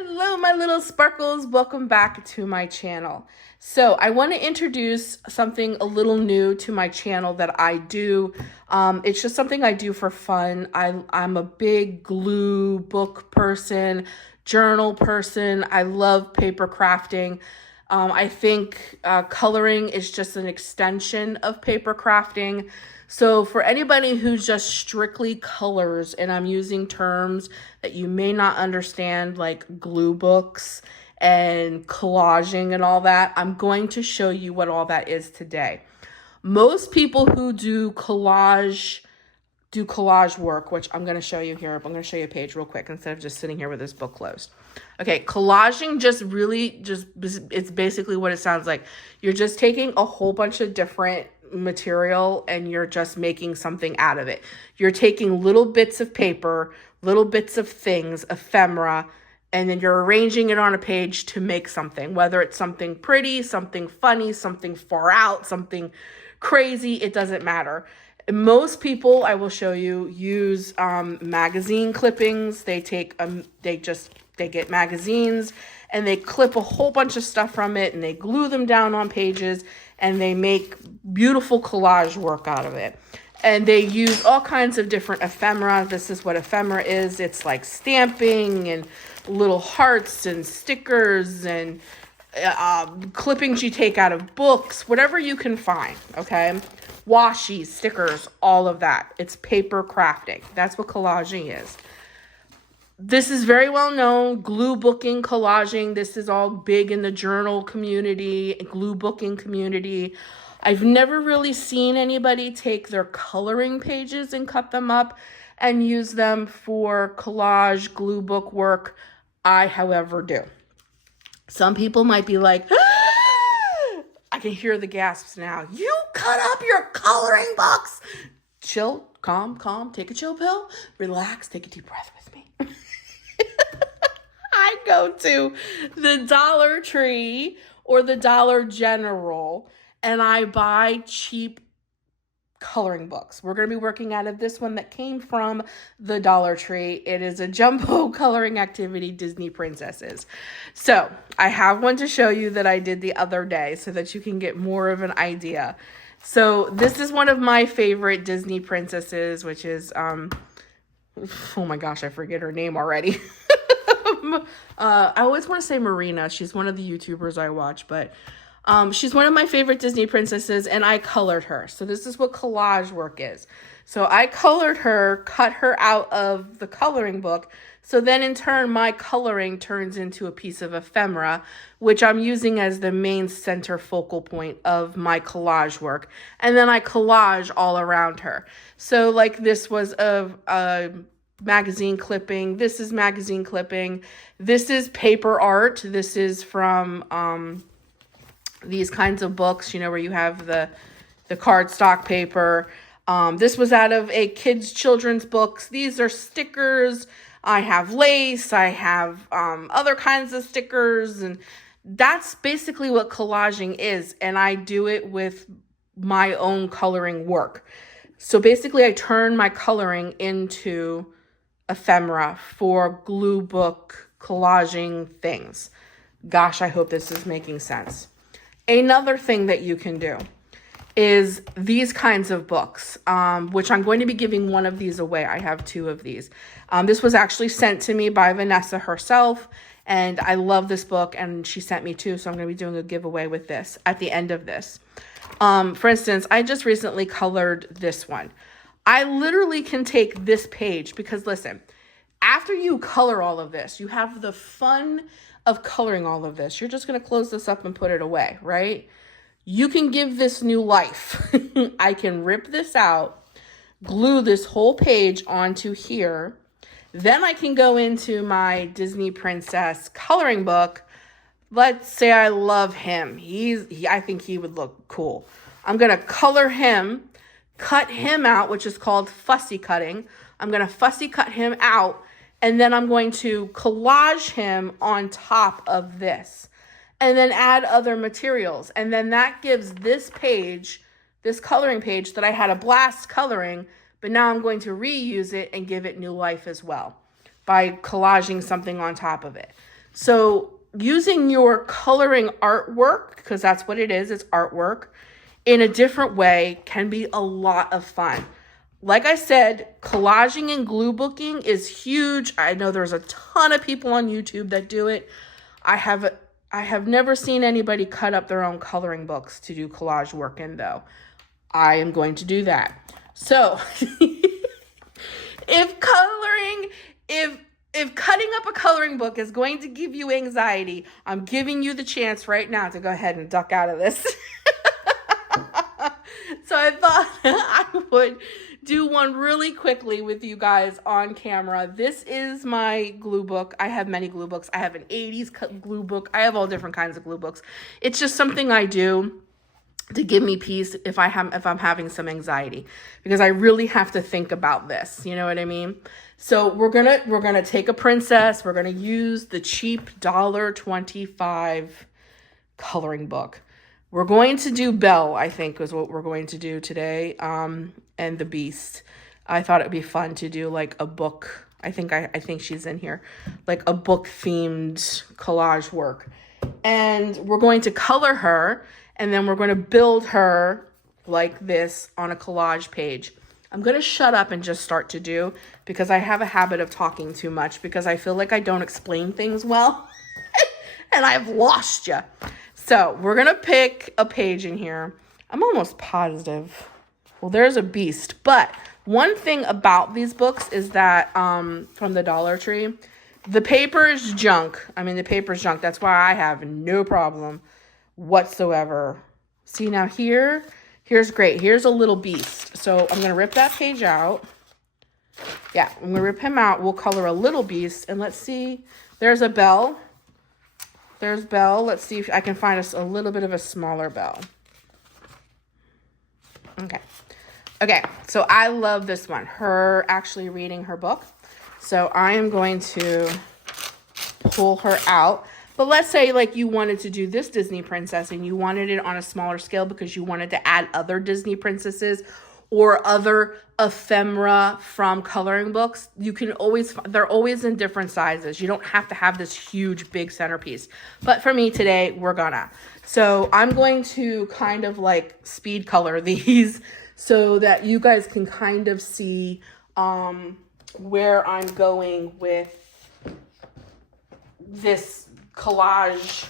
Hello, my little sparkles. Welcome back to my channel. So I want to introduce something a little new to my channel that I do. It's just something I do for fun. I'm a big glue book person, journal person. I love paper crafting. I think coloring is just an extension of paper crafting. So for anybody who just strictly colors, and I'm using terms that you may not understand, like glue books and collaging and all that, I'm going to show you what all that is today. Most people who do collage work, which I'm going to show you here. I'm going to show you a page real quick instead of just sitting here with this book closed. Okay, collaging it's basically what it sounds like. You're just taking a whole bunch of different material and you're just making something out of it. You're taking little bits of paper, little bits of things, ephemera, and then you're arranging it on a page to make something, whether it's something pretty, something funny, something far out, something crazy, it doesn't matter. Most people, I will show you, use magazine clippings. They get magazines and they clip a whole bunch of stuff from it and they glue them down on pages and they make beautiful collage work out of it. And they use all kinds of different ephemera. This is what ephemera is. It's like stamping and little hearts and stickers and clippings you take out of books, whatever you can find, okay? Washi, stickers, all of that. It's paper crafting. That's what collaging is. This is very well known, glue booking, collaging. This is all big in the journal community, glue booking community. I've never really seen anybody take their coloring pages and cut them up and use them for collage, glue book work. I, however, do. Some people might be like, ah! I can hear the gasps now. You cut up your coloring books. Chill, calm, take a chill pill, relax, take a deep breath with me. I go to the Dollar Tree or the Dollar General and I buy cheap coloring books. We're going to be working out of this one that came from the Dollar Tree. It is a jumbo coloring activity, Disney princesses. So I have one to show you that I did the other day so that you can get more of an idea. So this is one of my favorite Disney princesses, which is, oh my gosh, I forget her name already. I always want to say Marina. She's one of the YouTubers I watch, but she's one of my favorite Disney princesses, and I colored her. So this is what collage work is. So I colored her, cut her out of the coloring book. So then in turn, my coloring turns into a piece of ephemera, which I'm using as the main center focal point of my collage work. And then I collage all around her. So like this was a magazine clipping. This is magazine clipping. This is paper art. This is from these kinds of books, you know, where you have the cardstock paper. This was out of a children's books. These are stickers. I have lace. I have other kinds of stickers. And that's basically what collaging is. And I do it with my own coloring work. So basically I turn my coloring into ephemera for glue book collaging things. Gosh, I hope this is making sense. Another thing that you can do is these kinds of books, which I'm going to be giving one of these away. I have two of these. This was actually sent to me by Vanessa herself, and I love this book, and she sent me two, so I'm going to be doing a giveaway with this at the end of this. For instance, I just recently colored this one. I literally can take this page because, listen, after you color all of this, you have the fun of coloring all of this. You're just going to close this up and put it away, right? You can give this new life. I can rip this out, glue this whole page onto here. Then I can go into my Disney Princess coloring book. Let's say I love him. I think he would look cool. I'm going to color him, cut him out, which is called fussy cutting. I'm going to fussy cut him out, and then I'm going to collage him on top of this, and then add other materials. And then that gives this page, this coloring page that I had a blast coloring, but now I'm going to reuse it and give it new life as well by collaging something on top of it. So using your coloring artwork, because that's what it is, it's artwork, in a different way can be a lot of fun. Like I said, collaging and glue booking is huge. I know there's a ton of people on YouTube that do it. I have never seen anybody cut up their own coloring books to do collage work in, though. I am going to do that. So if cutting up a coloring book is going to give you anxiety, I'm giving you the chance right now to go ahead and duck out of this. So I thought I would do one really quickly with you guys on camera. This is my glue book. I have many glue books. I have an 80s glue book. I have all different kinds of glue books. It's just something I do to give me peace if I'm having some anxiety, because I really have to think about this. You know what I mean? So we're gonna take a princess. We're gonna use the cheap $1.25 coloring book. We're going to do Belle, I think, is what we're going to do today. And the Beast. I thought it'd be fun to do like a book. I think she's in here, like a book themed collage work. And we're going to color her, and then we're going to build her like this on a collage page. I'm going to shut up and just start to do, because I have a habit of talking too much, because I feel like I don't explain things well and I've lost you. So we're going to pick a page in here. I'm almost positive. Well, there's a Beast. But one thing about these books is that from the Dollar Tree, the paper is junk. I mean, the paper is junk. That's why I have no problem whatsoever. See, now here's great. Here's a little Beast. So I'm going to rip that page out. Yeah, I'm going to rip him out. We'll color a little Beast. And let's see. There's a Belle. There's Belle. Let's see if I can find us a little bit of a smaller Belle. Okay. Okay, so I love this one. Her actually reading her book. So I am going to pull her out. But let's say like you wanted to do this Disney princess and you wanted it on a smaller scale because you wanted to add other Disney princesses or other ephemera from coloring books. You can always, they're always in different sizes. You don't have to have this huge big centerpiece. But for me today, we're gonna. So I'm going to kind of like speed color these so that you guys can kind of see where I'm going with this collage.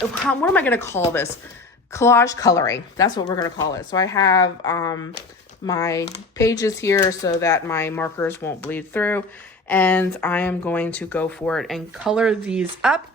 What am I going to call this? Collage coloring. That's what we're going to call it. So I have my pages here so that my markers won't bleed through. And I am going to go for it and color these up.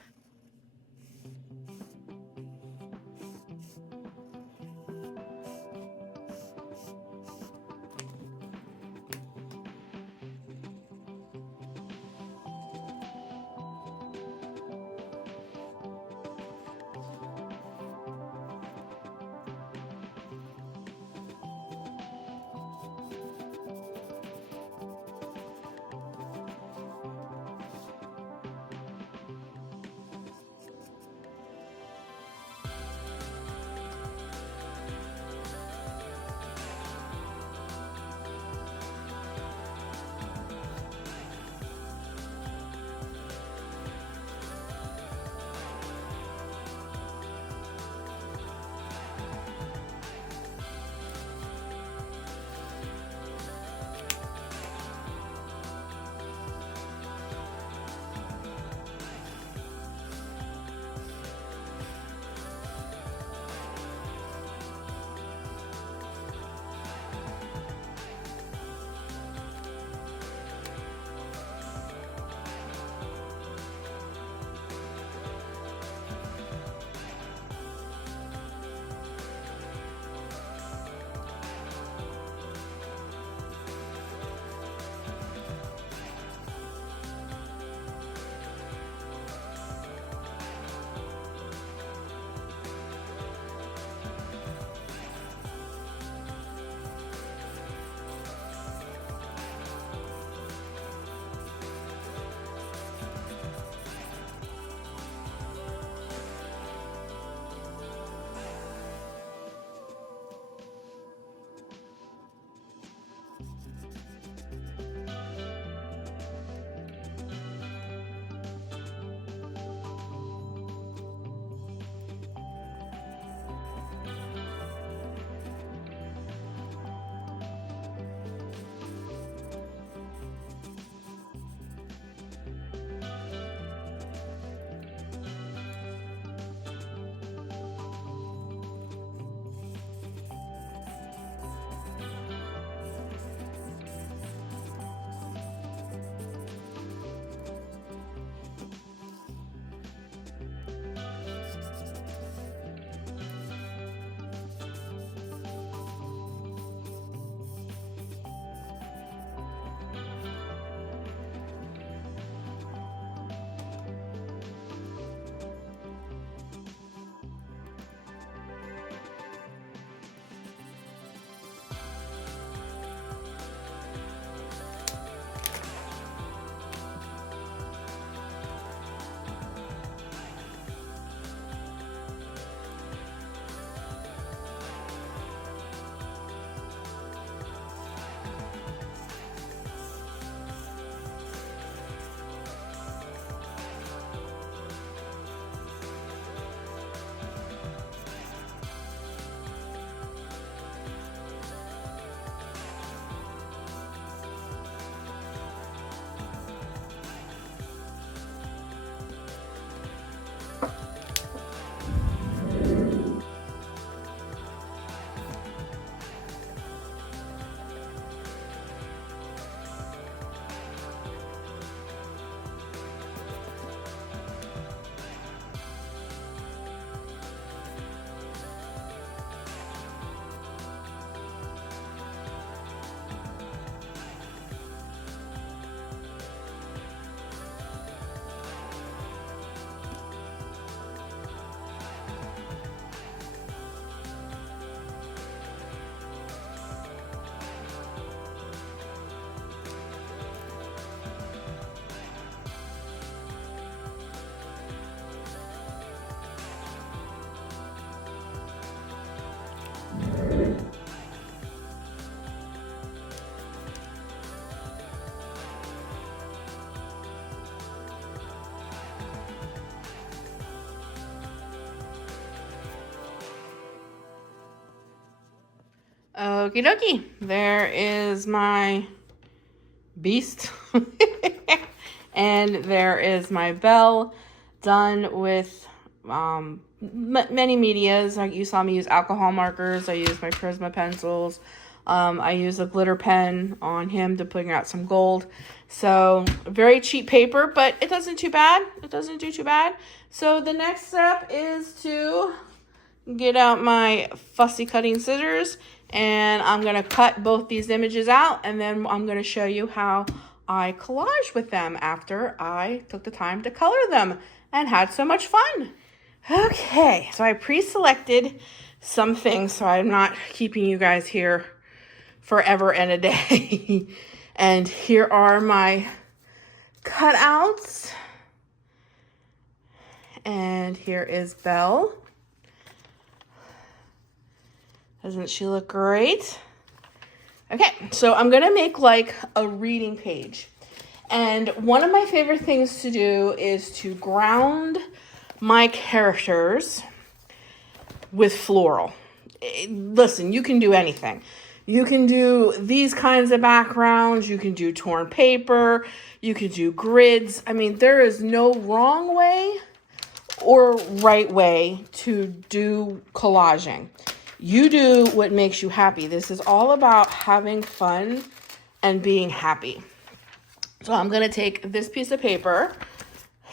Okie dokie. There is my beast. And there is my bell done with many medias. Like you saw me use alcohol markers. I use my Prisma pencils. I use a glitter pen on him to bring out some gold. So very cheap paper, but it doesn't too bad. It doesn't do too bad. So the next step is to get out my fussy cutting scissors, and I'm going to cut both these images out, and then I'm going to show you how I collage with them after I took the time to color them and had so much fun. Okay, so I pre-selected some things so I'm not keeping you guys here forever and a day. And here are my cutouts. And here is Belle. Doesn't she look great? Okay, so I'm gonna make like a reading page. And one of my favorite things to do is to ground my characters with floral. Listen, you can do anything. You can do these kinds of backgrounds. You can do torn paper. You can do grids. I mean, there is no wrong way or right way to do collaging. You do what makes you happy. This is all about having fun and being happy. So I'm going to take this piece of paper.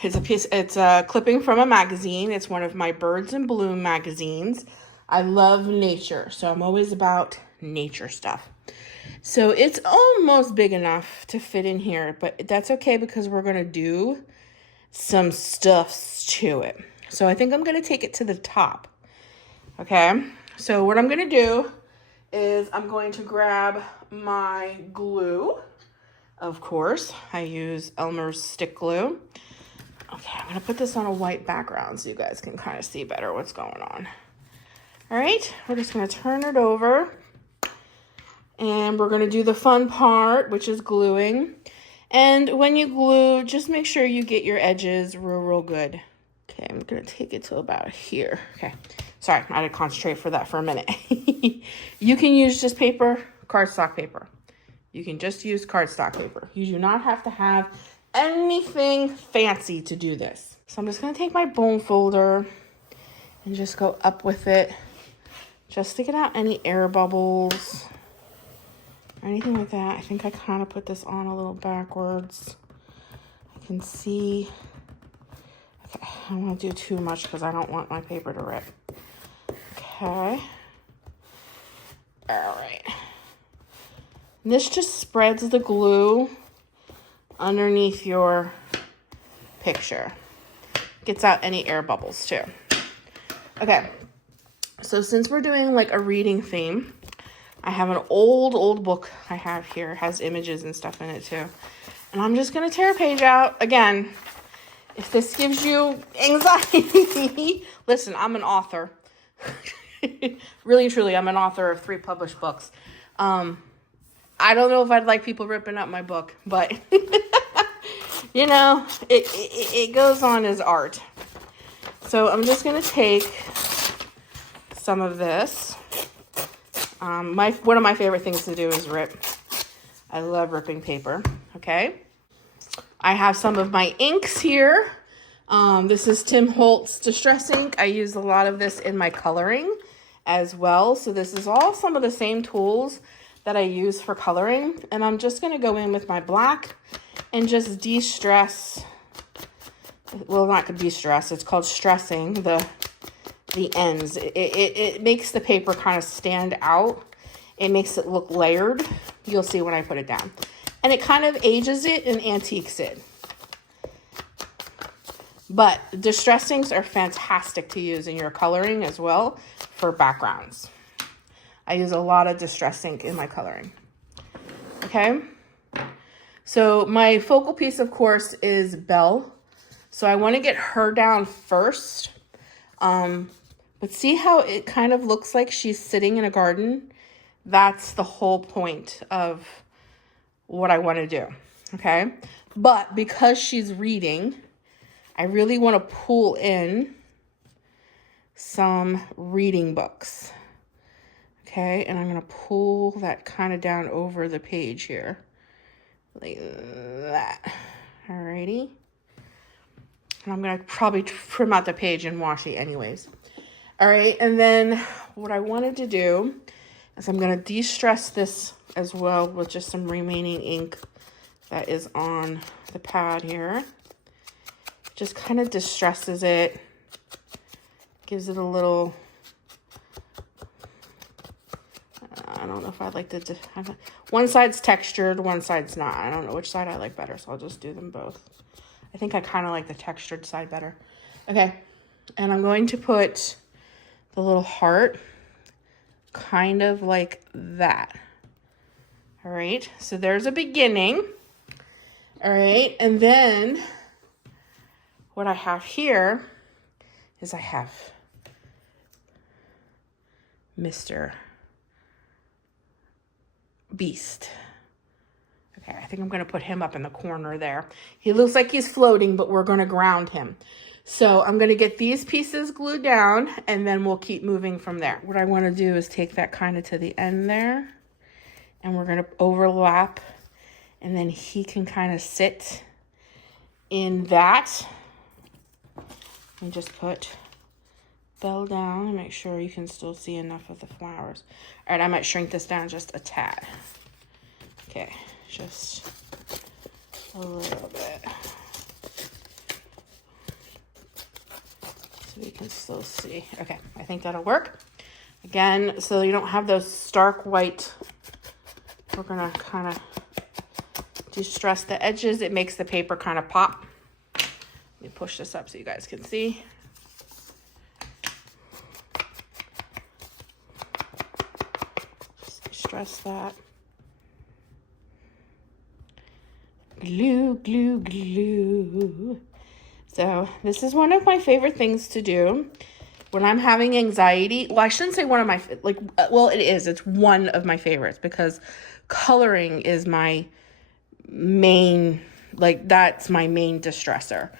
It's a clipping from a magazine. It's one of my Birds in Bloom magazines. I love nature, so I'm always about nature stuff. So it's almost big enough to fit in here, but that's okay because we're going to do some stuffs to it. So I think I'm going to take it to the top. Okay, so what I'm going to do is I'm going to grab my glue. Of course, I use Elmer's stick glue. Okay, I'm going to put this on a white background so you guys can kind of see better what's going on. All right, we're just going to turn it over. And we're going to do the fun part, which is gluing. And when you glue, just make sure you get your edges real good. Okay, I'm going to take it to about here. Okay, sorry, I had to concentrate for that for a minute. You can use just paper, cardstock paper. You can just use cardstock paper. You do not have to have anything fancy to do this. So I'm just going to take my bone folder and just go up with it just to get out any air bubbles or anything like that. I think I kind of put this on a little backwards. I can see. Okay, I don't want to do too much because I don't want my paper to rip. Okay. All right. And this just spreads the glue underneath your picture. Gets out any air bubbles too. Okay. So since we're doing like a reading theme, I have an old book I have here. It has images and stuff in it too. And I'm just going to tear a page out. Again, if this gives you anxiety, listen, I'm an author. Really, truly, I'm an author of 3 published books. I don't know if I'd like people ripping up my book, but, you know, it goes on as art. So I'm just going to take some of this. One of my favorite things to do is rip. I love ripping paper. Okay. I have some of my inks here. This is Tim Holtz Distress ink. I use a lot of this in my coloring as well. So this is all some of the same tools that I use for coloring. And I'm just going to go in with my black and just de-stress. Well, not de-stress. It's called stressing the ends. It makes the paper kind of stand out. It makes it look layered. You'll see when I put it down. And it kind of ages it and antiques it. But distress inks are fantastic to use in your coloring as well for backgrounds. I use a lot of distress ink in my coloring. Okay. So my focal piece, of course, is Belle. So I want to get her down first. But see how it kind of looks like she's sitting in a garden? That's the whole point of what I want to do. Okay. But because she's reading, I really want to pull in some reading books. Okay, and I'm gonna pull that kind of down over the page here. Like that. Alrighty. And I'm gonna probably trim out the page and wash it anyways. All right, and then what I wanted to do is I'm gonna de-stress this as well with just some remaining ink that is on the pad here. Just kind of distresses it, gives it a little, I don't know if I'd like to, one side's textured, one side's not. I don't know which side I like better, so I'll just do them both. I think I kind of like the textured side better. Okay, and I'm going to put the little heart kind of like that. All right, so there's a beginning. All right, and then what I have here is I have Mr. Beast. Okay, I think I'm going to put him up in the corner there. He looks like he's floating, but we're going to ground him. So I'm going to get these pieces glued down, and then we'll keep moving from there. What I want to do is take that kind of to the end there, and we're going to overlap, and then he can kind of sit in that. And just put Belle down and make sure you can still see enough of the flowers. All right, I might shrink this down just a tad. Okay, just a little bit. So we can still see. Okay, I think that'll work. Again, so you don't have those stark white, we're gonna kind of de-stress the edges. It makes the paper kind of pop. Let me push this up so you guys can see. Just stress that. Glue, glue, glue. So this is one of my favorite things to do when I'm having anxiety. Well, I shouldn't say one of my, well, it is. It's one of my favorites because coloring is my main, that's my main distressor.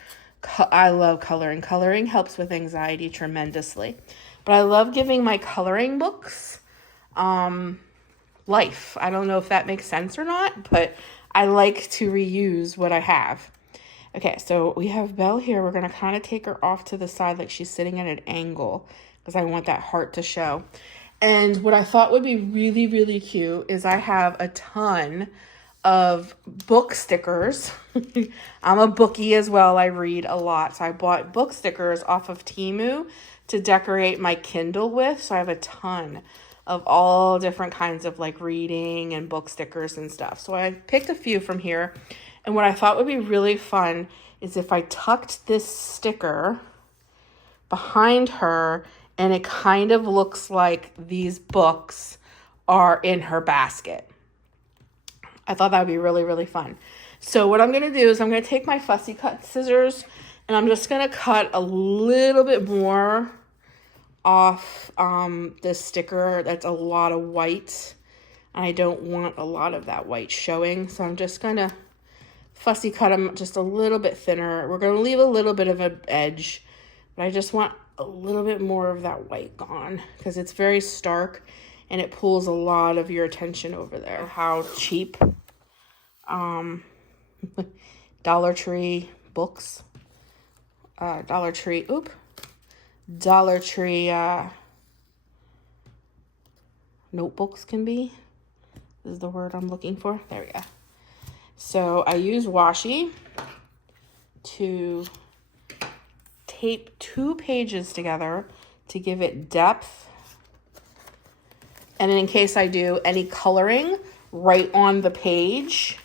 I love coloring. Coloring helps with anxiety tremendously. But I love giving my coloring books life. I don't know if that makes sense or not, but I like to reuse what I have. Okay, so we have Belle here. We're going to kind of take her off to the side like she's sitting at an angle because I want that heart to show. And what I thought would be really, really cute is I have a ton of book stickers. I'm a bookie as well. I read a lot. So I bought book stickers off of Temu to decorate my Kindle with. So I have a ton of all different kinds of reading and book stickers and stuff. So I picked a few from here. And what I thought would be really fun is if I tucked this sticker behind her and it kind of looks like these books are in her basket. I thought that would be really, really fun. So what I'm going to do is I'm going to take my fussy cut scissors and I'm just going to cut a little bit more off this sticker. That's a lot of white. And I don't want a lot of that white showing. So I'm just going to fussy cut them just a little bit thinner. We're going to leave a little bit of an edge. But I just want a little bit more of that white gone because it's very stark. And it pulls a lot of your attention over there. How cheap Dollar Tree books, Dollar Tree notebooks can be. This is the word I'm looking for. There we go. So I use washi to tape 2 pages together to give it depth. And in case I do any coloring right on the page,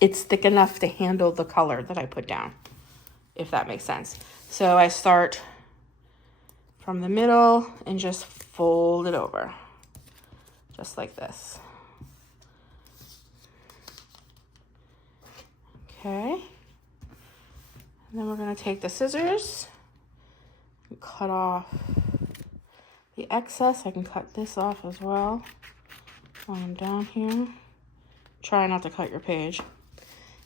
it's thick enough to handle the color that I put down, if that makes sense. So I start from the middle and just fold it over, just like this. Okay. And then we're going to take the scissors and cut off the excess. I can cut this off as well while I'm down here. Try not to cut your page.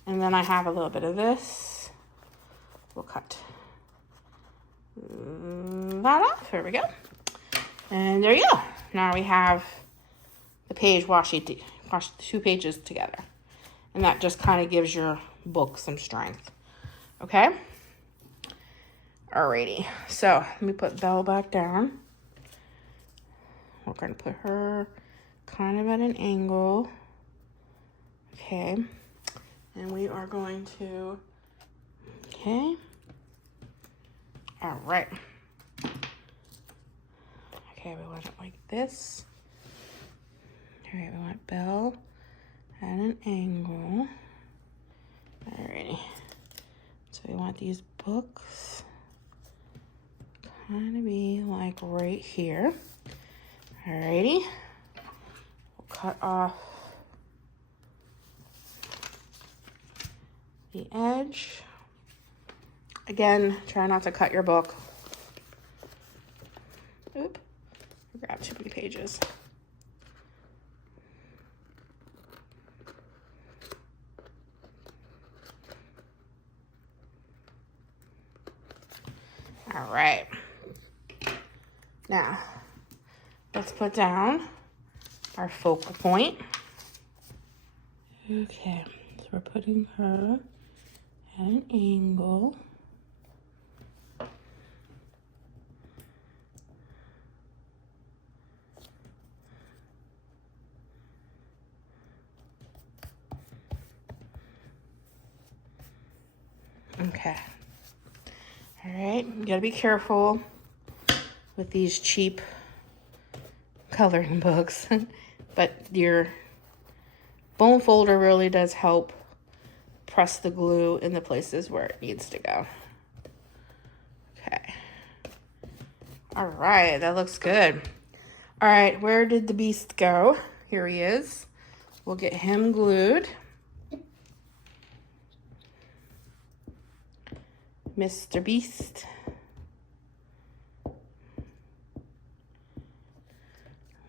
And then I have a little bit of this. We'll cut that off. Here we go. And there you go. Now we have the page wash 2 pages together. And that just kind of gives your book some strength. Okay? Alrighty. So, let me put Belle back down. We're going to put her kind of at an angle. Okay. And we are going to... Okay. Alright. Okay, we want it like this. Alright, we want Belle at an angle. Alrighty. So we want these books kind of be like right here. Alrighty. We'll cut off the edge. Again, try not to cut your book. Oop. Grab too many pages. All right. Now, let's put down our focal point. Okay, so we're putting her at an angle. Okay. All right, you gotta be careful with these cheap coloring books, but your bone folder really does help press the glue in the places where it needs to go. Okay. All right, that looks good. All right, where did the beast go? Here he is. We'll get him glued. Mr. Beast.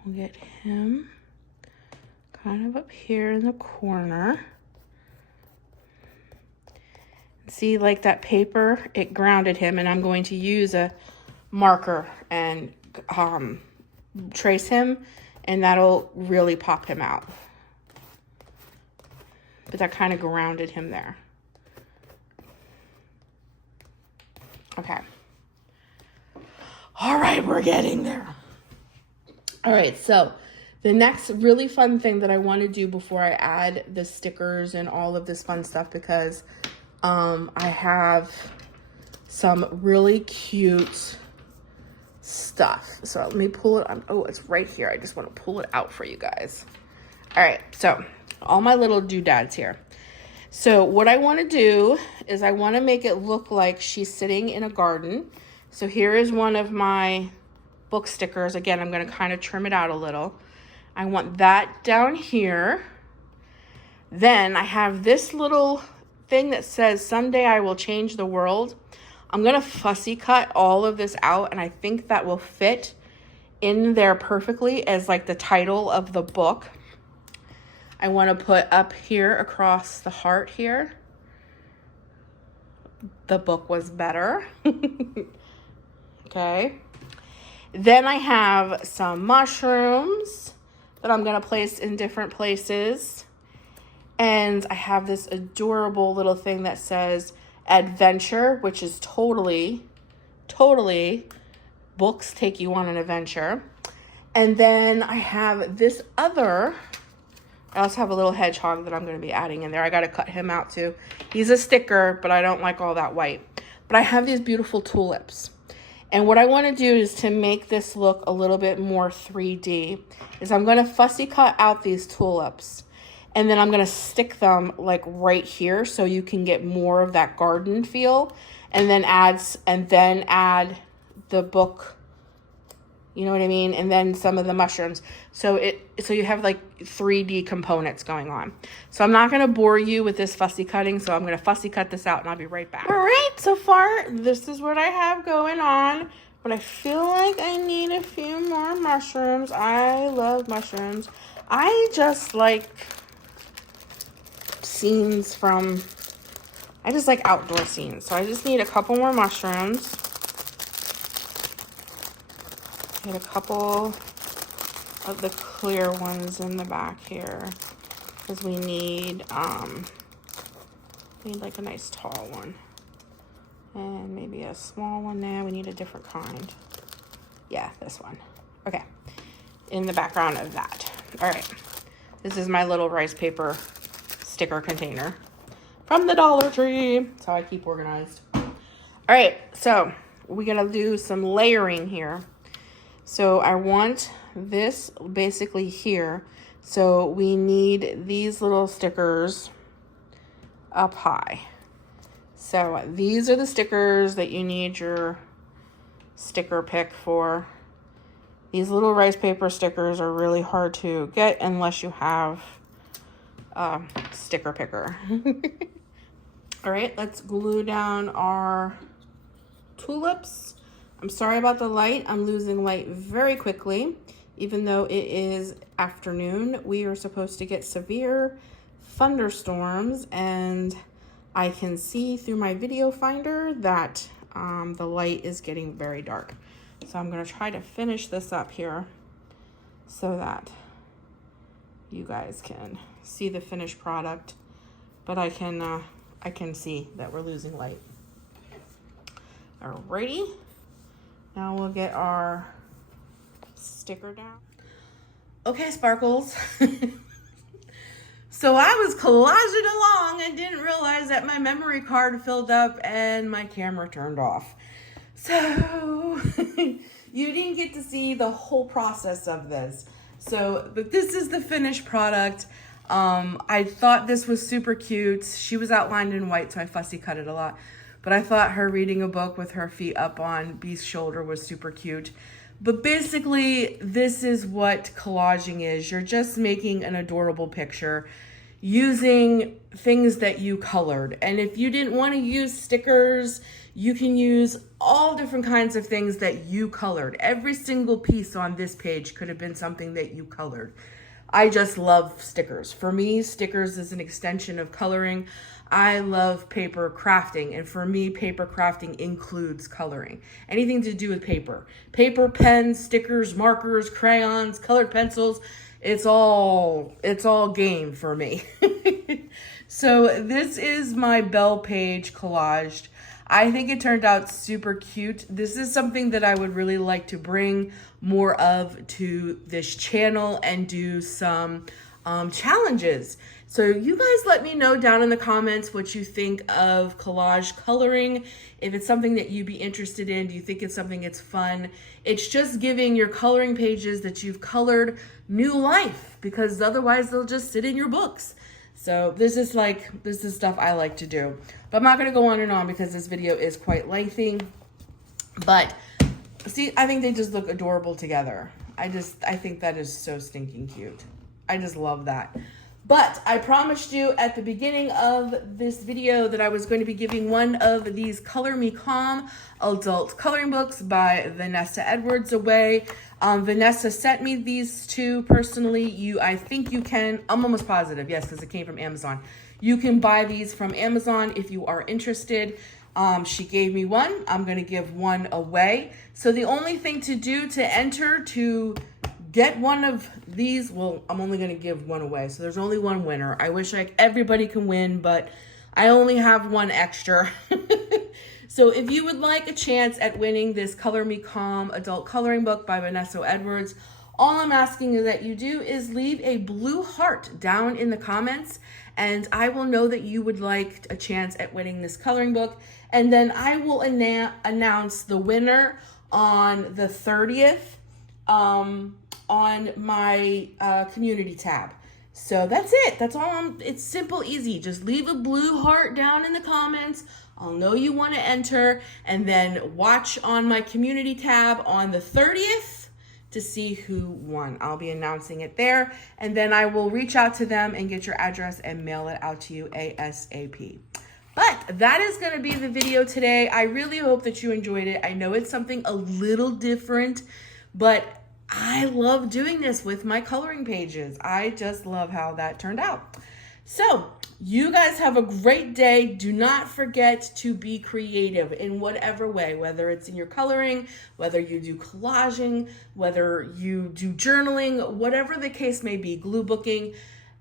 We'll get him kind of up here in the corner. See, like that paper, it grounded him, and I'm going to use a marker and trace him, and that'll really pop him out. But that kind of grounded him there. Okay. All right, we're getting there. All right, so the next really fun thing that I want to do before I add the stickers and all of this fun stuff, because I have some really cute stuff. So let me pull it on. Oh, it's right here. I just want to pull it out for you guys. All right, so all my little doodads here. So what I want to do is I want to make it look like she's sitting in a garden. So here is one of my book stickers. Again, I'm going to kind of trim it out a little. I want that down here. Then I have this little thing that says, "Someday I will change the world." I'm going to fussy cut all of this out, and I think that will fit in there perfectly as like the title of the book. I want to put up here across the heart here, "The book was better." Okay. Then I have some mushrooms that I'm going to place in different places. And I have this adorable little thing that says adventure, which is totally books take you on an adventure. And then I have this other, I also have a little hedgehog that I'm going to be adding in there. I got to cut him out too. He's a sticker, but I don't like all that white. But I have these beautiful tulips. And what I want to do is to make this look a little bit more 3D is I'm going to fussy cut out these tulips. And then I'm going to stick them like right here so you can get more of that garden feel. And then add the book, you know what I mean? And then some of the mushrooms. So you have like 3D components going on. So I'm not going to bore you with this fussy cutting. So I'm going to fussy cut this out and I'll be right back. All right. So far, this is what I have going on. But I feel like I need a few more mushrooms. I love mushrooms. I just like scenes from, I just like outdoor scenes. So I just need a couple more mushrooms. Get a couple of the clear ones in the back here, because we need like a nice tall one. And maybe a small one there. We need a different kind. Yeah, this one. Okay. In the background of that. All right. This is my little rice paper sticker container from the Dollar Tree. That's how I keep organized. All right. So we're going to do some layering here. So I want this basically here. So we need these little stickers up high. So these are the stickers that you need your sticker pick for. These little rice paper stickers are really hard to get unless you have a sticker picker. All right, let's glue down our tulips. I'm sorry about the light. I'm losing light very quickly. Even though it is afternoon, we are supposed to get severe thunderstorms, and I can see through my video finder that the light is getting very dark. So I'm going to try to finish this up here so that you guys can see the finished product, but I can see that we're losing light. Alrighty, now we'll get our sticker down. Okay, Sparkles. So I was collaging along and didn't realize that my memory card filled up and my camera turned off. So you didn't get to see the whole process of this. But this is the finished product. I thought this was super cute. She was outlined in white, so I fussy cut it a lot. But I thought her reading a book with her feet up on Beast's shoulder was super cute. But basically, this is what collaging is. You're just making an adorable picture using things that you colored. And if you didn't want to use stickers, you can use all different kinds of things that you colored. Every single piece on this page could have been something that you colored. I just love stickers. For me, stickers is an extension of coloring. I love paper crafting, and for me, paper crafting includes coloring. Anything to do with paper. Paper, pens, stickers, markers, crayons, colored pencils, it's all game for me. So this is my bell page collaged. I think it turned out super cute. This is something that I would really like to bring more of to this channel and do some challenges. So you guys let me know down in the comments what you think of collage coloring. If it's something that you'd be interested in, do you think it's something that's fun? It's just giving your coloring pages that you've colored new life, because otherwise they'll just sit in your books. So this is stuff I like to do. But I'm not gonna go on and on because this video is quite lengthy. But see, I think they just look adorable together. I think that is so stinking cute. I just love that. But I promised you at the beginning of this video that I was going to be giving one of these Color Me Calm adult coloring books by Vanessa Edwards away. Vanessa sent me these two personally. I think you can, I'm almost positive, yes, because it came from Amazon. You can buy these from Amazon if you are interested. She gave me one. I'm going to give one away. So the only thing to do to enter to get one of these, well, I'm only going to give one away. So there's only one winner. I wish everybody can win, but I only have one extra. So if you would like a chance at winning this Color Me Calm adult coloring book by Vanessa Edwards, all I'm asking that you do is leave a blue heart down in the comments, and I will know that you would like a chance at winning this coloring book. And then I will announce the winner on the 30th on my community tab. So that's it. That's all. It's simple, easy. Just leave a blue heart down in the comments. I'll know you want to enter, and then watch on my community tab on the 30th to see who won. I'll be announcing it there, and then I will reach out to them and get your address and mail it out to you ASAP. But that is going to be the video today. I really hope that you enjoyed it. I know it's something a little different, but I love doing this with my coloring pages. I just love how that turned out. So You guys have a great day. Do not forget to be creative in whatever way, whether it's in your coloring, whether you do collaging, whether you do journaling, whatever the case may be, glue booking.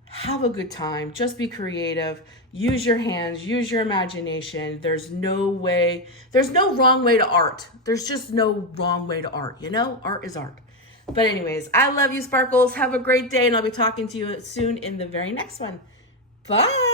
Have a good time. Just be creative. Use your hands, use your imagination. There's no wrong way to art. There's just no wrong way to art, you know? Art is art. But anyways, I love you, Sparkles. Have a great day, and I'll be talking to you soon in the very next one. Bye.